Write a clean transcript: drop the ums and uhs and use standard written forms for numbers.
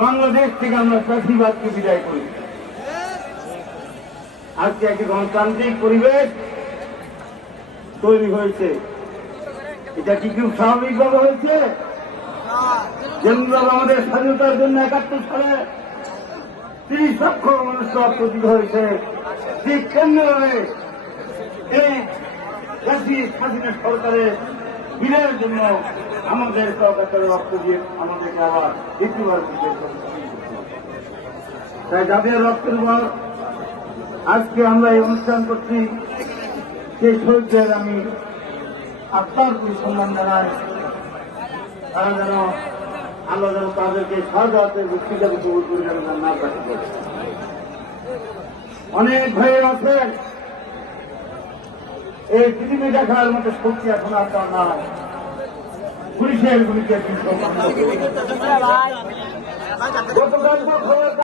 বাংলাদেশ থেকে আমরা চাষিবাদকে বিদায় করি। আজকে একটি গণতান্ত্রিক পরিবেশ তৈরি হয়েছে। এটা কি খুব স্বাভাবিকভাবে হয়েছে? যেমনভাবে আমাদের স্বাধীনতার জন্য 71 সালে 30 লক্ষ মানুষ রক্ত হয়েছে, ঠিক কেন্দ্রভাবে এই জাতীয় স্বাধীন সরকারের বিদায়ের জন্য আমাদের সরকারের রক্ত দিয়ে আমাদেরকে আবার দ্বিতীয়বার বিজয় করতে। তাই যাদের রক্তের উপর আজকে আমরা এই অনুষ্ঠান করছি, সেই শহীদদের আমি আত্মার প্রতি সম্মান জানাই। তারা যেন আল্লাহ যেন তাদেরকে শাহাদাতের মুক্তিদাবি কবুল করে যেন জান্নাত দান করে। অনেক ভাই আছে এই পৃথিবী দেখার মতো শক্তি এখন আপনার নাই। পুলিশের গুলিকে